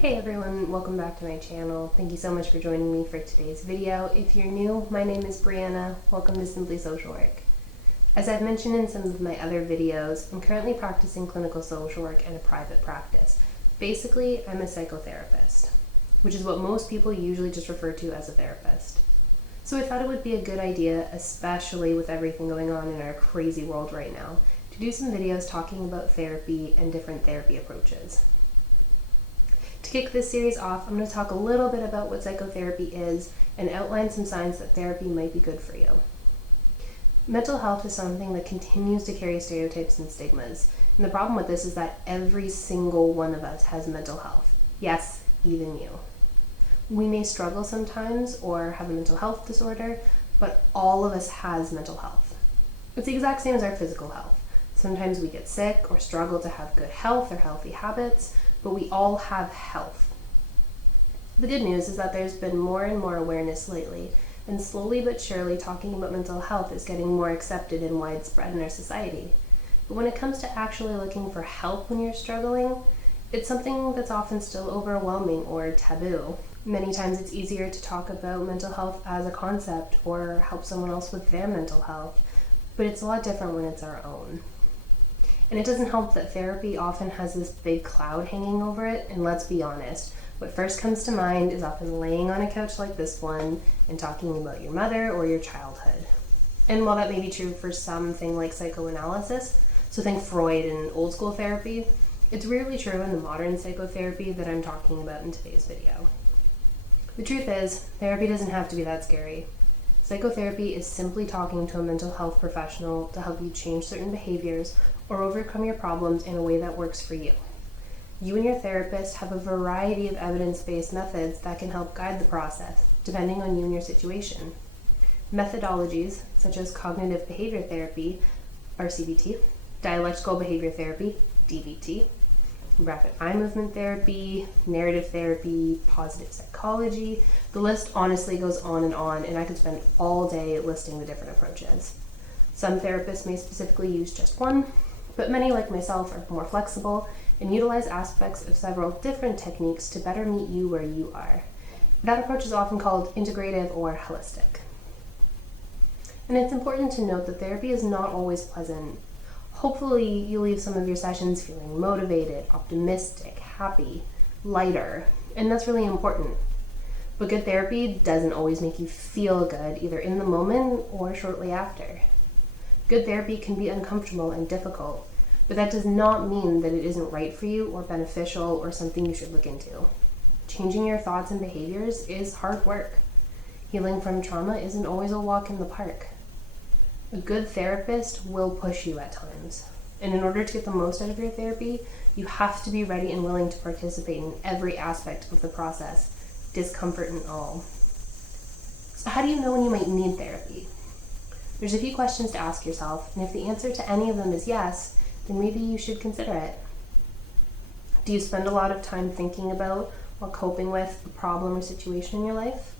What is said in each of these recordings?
Hey everyone, welcome back to my channel. Thank you so much for joining me for today's video. If you're new, my name is Brianna. Welcome to Simply Social Work. As I've mentioned in some of my other videos, I'm currently practicing clinical social work in a private practice. Basically, I'm a psychotherapist, which is what most people usually just refer to as a therapist. So I thought it would be a good idea, especially with everything going on in our crazy world right now, to do some videos talking about therapy and different therapy approaches. To kick this series off, I'm going to talk a little bit about what psychotherapy is and outline some signs that therapy might be good for you. Mental health is something that continues to carry stereotypes and stigmas, and the problem with this is that every single one of us has mental health. Yes, even you. We may struggle sometimes or have a mental health disorder, but all of us has mental health. It's the exact same as our physical health. Sometimes we get sick or struggle to have good health or healthy habits, but we all have health. The good news is that there's been more and more awareness lately, and slowly but surely talking about mental health is getting more accepted and widespread in our society. But when it comes to actually looking for help when you're struggling, it's something that's often still overwhelming or taboo. Many times it's easier to talk about mental health as a concept or help someone else with their mental health, but it's a lot different when it's our own. And it doesn't help that therapy often has this big cloud hanging over it, and let's be honest, what first comes to mind is often laying on a couch like this one and talking about your mother or your childhood. And while that may be true for something like psychoanalysis, so think Freud and old school therapy, it's rarely true in the modern psychotherapy that I'm talking about in today's video. The truth is, therapy doesn't have to be that scary. Psychotherapy is simply talking to a mental health professional to help you change certain behaviors or overcome your problems in a way that works for you. You and your therapist have a variety of evidence-based methods that can help guide the process, depending on you and your situation. Methodologies such as cognitive behavior therapy, or CBT, dialectical behavior therapy, DBT, rapid eye movement therapy, narrative therapy, positive psychology. The list honestly goes on, and I could spend all day listing the different approaches. Some therapists may specifically use just one, but many, like myself, are more flexible and utilize aspects of several different techniques to better meet you where you are. That approach is often called integrative or holistic. And it's important to note that therapy is not always pleasant. Hopefully, you leave some of your sessions feeling motivated, optimistic, happy, lighter, and that's really important. But good therapy doesn't always make you feel good, either in the moment or shortly after. Good therapy can be uncomfortable and difficult, but that does not mean that it isn't right for you or beneficial or something you should look into. Changing your thoughts and behaviors is hard work. Healing from trauma isn't always a walk in the park. A good therapist will push you at times, and in order to get the most out of your therapy, you have to be ready and willing to participate in every aspect of the process, discomfort and all. So how do you know when you might need therapy? There's a few questions to ask yourself, and if the answer to any of them is yes, then maybe you should consider it. Do you spend a lot of time thinking about or coping with a problem or situation in your life?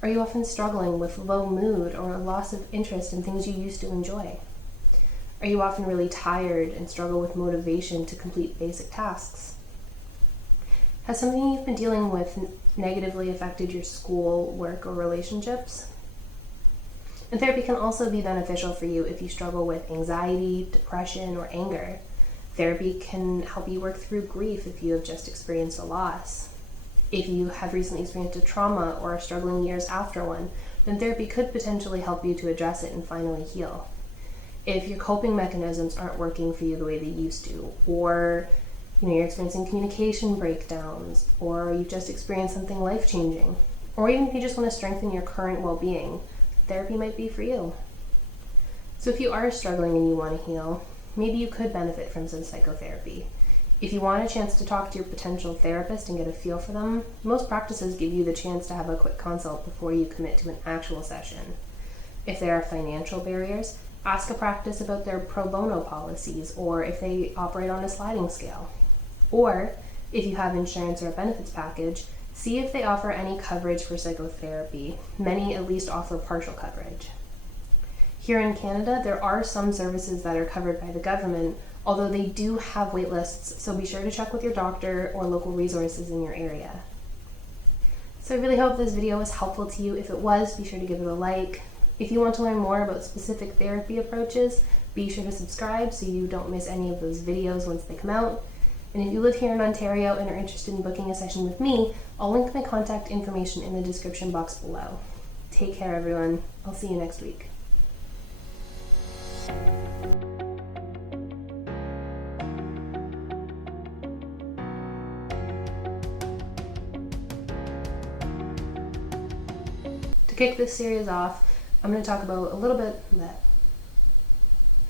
Are you often struggling with low mood or a loss of interest in things you used to enjoy? Are you often really tired and struggle with motivation to complete basic tasks? Has something you've been dealing with negatively affected your school, work, or relationships? And therapy can also be beneficial for you if you struggle with anxiety, depression, or anger. Therapy can help you work through grief if you have just experienced a loss. If you have recently experienced a trauma or are struggling years after one, then therapy could potentially help you to address it and finally heal. If your coping mechanisms aren't working for you the way they used to, or you're experiencing communication breakdowns, or you've just experienced something life-changing, or even if you just want to strengthen your current well-being, therapy might be for you. So if you are struggling and you want to heal, maybe you could benefit from some psychotherapy. If you want a chance to talk to your potential therapist and get a feel for them, most practices give you the chance to have a quick consult before you commit to an actual session. If there are financial barriers, ask a practice about their pro bono policies or if they operate on a sliding scale. Or if you have insurance or a benefits package, see if they offer any coverage for psychotherapy. Many at least offer partial coverage. Here in Canada, there are some services that are covered by the government, although they do have wait lists, so be sure to check with your doctor or local resources in your area. So I really hope this video was helpful to you. If it was, be sure to give it a like. If you want to learn more about specific therapy approaches, be sure to subscribe so you don't miss any of those videos once they come out. And if you live here in Ontario and are interested in booking a session with me, I'll link my contact information in the description box below. Take care, everyone. I'll see you next week. To kick this series off, I'm going to talk about a little bit that